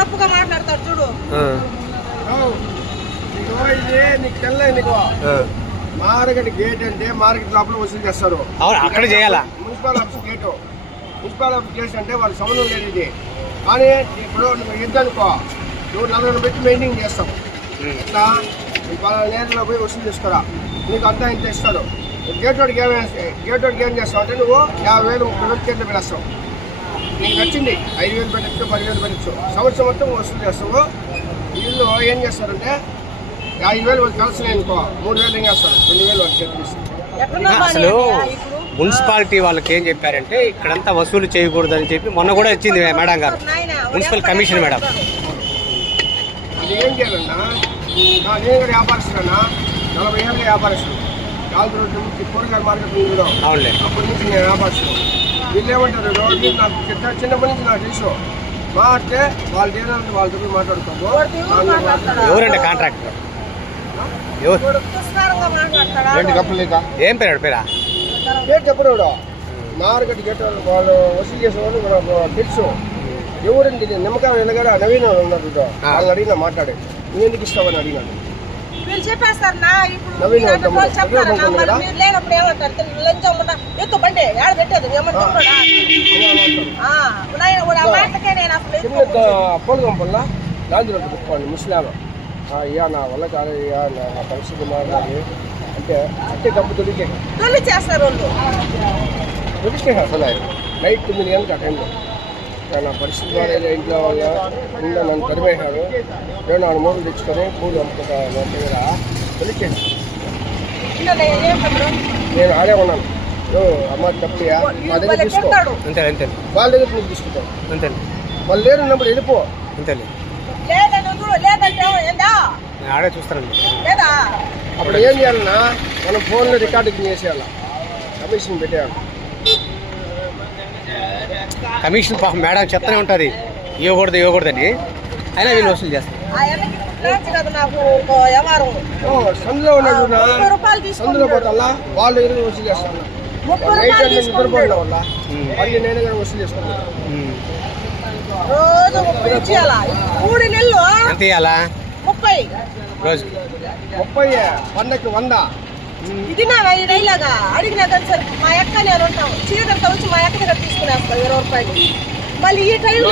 రప్పుగా మాట్లాడతాడు చూడు. నీకు తెల్ల నీకు మార్కెట్ గేట్ అంటే మార్కెట్ లోపల వసూలు చేస్తారు. అక్కడ చేయాలా? Municipal office gate, municipal office gate అంటే వాళ్ళకి సంబంధం లేదు ఇది. కానీ ఇప్పుడు నువ్వు ఎద్దనుకో, నువ్వు 40 పెట్టి మెయింటైన్ చేస్తావు. ఇట్లా నేరులో పోయి వసూలు చేసుకోరా, నీకు అంతా ఇంత ఇస్తాడు. గేట్ వాడికి ఏం చేస్తావు అంటే నువ్వు 50,000 30,000 చేతిలో పెడేస్తావు. నీకు నచ్చింది 5,000 పెట్టచ్చు, 10,000 పెట్టచ్చు, సంవత్సరం మొత్తం వసూలు చేస్తావు. వీళ్ళు ఏం చేస్తారంటే 5,000 వాళ్ళు కలిసి అనుకో 3,000 ఏం చేస్తారు, 2,000 వాళ్ళు చేతిస్తారు. అసలు మున్సిపాలిటీ వాళ్ళకి ఏం చెప్పారంటే ఇక్కడంతా వసూలు చేయకూడదని చెప్పి మొన్న కూడా వచ్చింది మేడం గారు, మున్సిపల్ కమిషన్ మేడం. అది ఏం చేయాలన్నా, నేను కూడా వ్యాపారస్తున్నా, 40 ఏళ్ళ వ్యాపారస్తులు. 4 రోజుల నుంచి కూరగాయల మార్కెట్ ఉండడం, అప్పటి నుంచి నేను వ్యాపారస్తులు. వీళ్ళు ఏమంటారు, రోజు నాకు చిన్నప్పటి నుంచి నాకు తెలుసు, మాట్లాడితే వాళ్ళు ఏదంటే వాళ్ళతో మాట్లాడుతాము. ఎవరంటే కాంట్రాక్టర్ ఏం పేరు పేరా పేరు చెప్పడు. మార్కెట్ గేట్ వాళ్ళు వసూలు చేసే వాళ్ళు మనకు తెలుసు. ఎవరండి ఇది నిమ్మకాయ వెళ్ళగానే నవీన ఉన్నారు, వాళ్ళని అడిగినా మాట్లాడే, నేను ఎందుకు ఇస్తామని అడిగినాను. పోలుగంపల్లా గాంధీ రోడ్డు పెట్టుకోండి ముస్లాం. అయ్యా నా వల్ల కాదయ్యా, నా పరిస్థితి మారాలి అంటే అట్టే డబ్బు దొరికేస్తారు. అసలు నైట్ 9 గంటలకు ఆ టైంలో నా పరిస్థితి మారేది. ఇంట్లో వాళ్ళ ఇంట్లో నన్ను తరిమేశాడు. 4 మూటలు తెచ్చుకొని పూలు అమ్ముకుంటా దగ్గర దొరికేసి నేను ఆడే ఉన్నాను. అమ్మ తప్పయా మా దగ్గర తీసుకో, వాళ్ళ దగ్గర నువ్వు తీసుకుంటావు అంతే. వాళ్ళు లేరు ఉన్నప్పుడు వెళ్ళిపో అంతే. ఆడే చూస్తానండి. అప్పుడు ఏం చేయాలన్నా, మనం ఫోన్లో రికార్డింగ్ చేసేయాల, కమిషన్ పెట్టేయాలి. కమిషన్ పాపం మేడం చెప్తూనే ఉంటుంది ఇవ్వకూడదని, అయినా వీళ్ళు వసూలు చేస్తారు. సందులో ఉన్నాడు, సందులో పోతా వాళ్ళు ఎదురు వసూలు చేస్తాను. నిద్రపోవడం వల్ల మళ్ళీ నేను కానీ వసూలు చేసుకున్నాను. ఎంత ఇవ్వాలా? 30 పండక్కి 100. ఇది నా ఇలాగా అడిగినా కానీ సరే మా అక్క నేను ఉంటాం చీరతో వచ్చి మా అక్క దగ్గర తీసుకునేస్తాం 20 రూపాయలు. మళ్ళీ ఈ టైంలో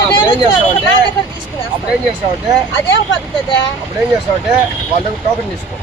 అప్పుడు ఏం చేస్తావంటే అదేం పద్ధతి, అప్పుడు ఏం చేస్తావంటే వాళ్ళ టోకెన్ తీసుకో.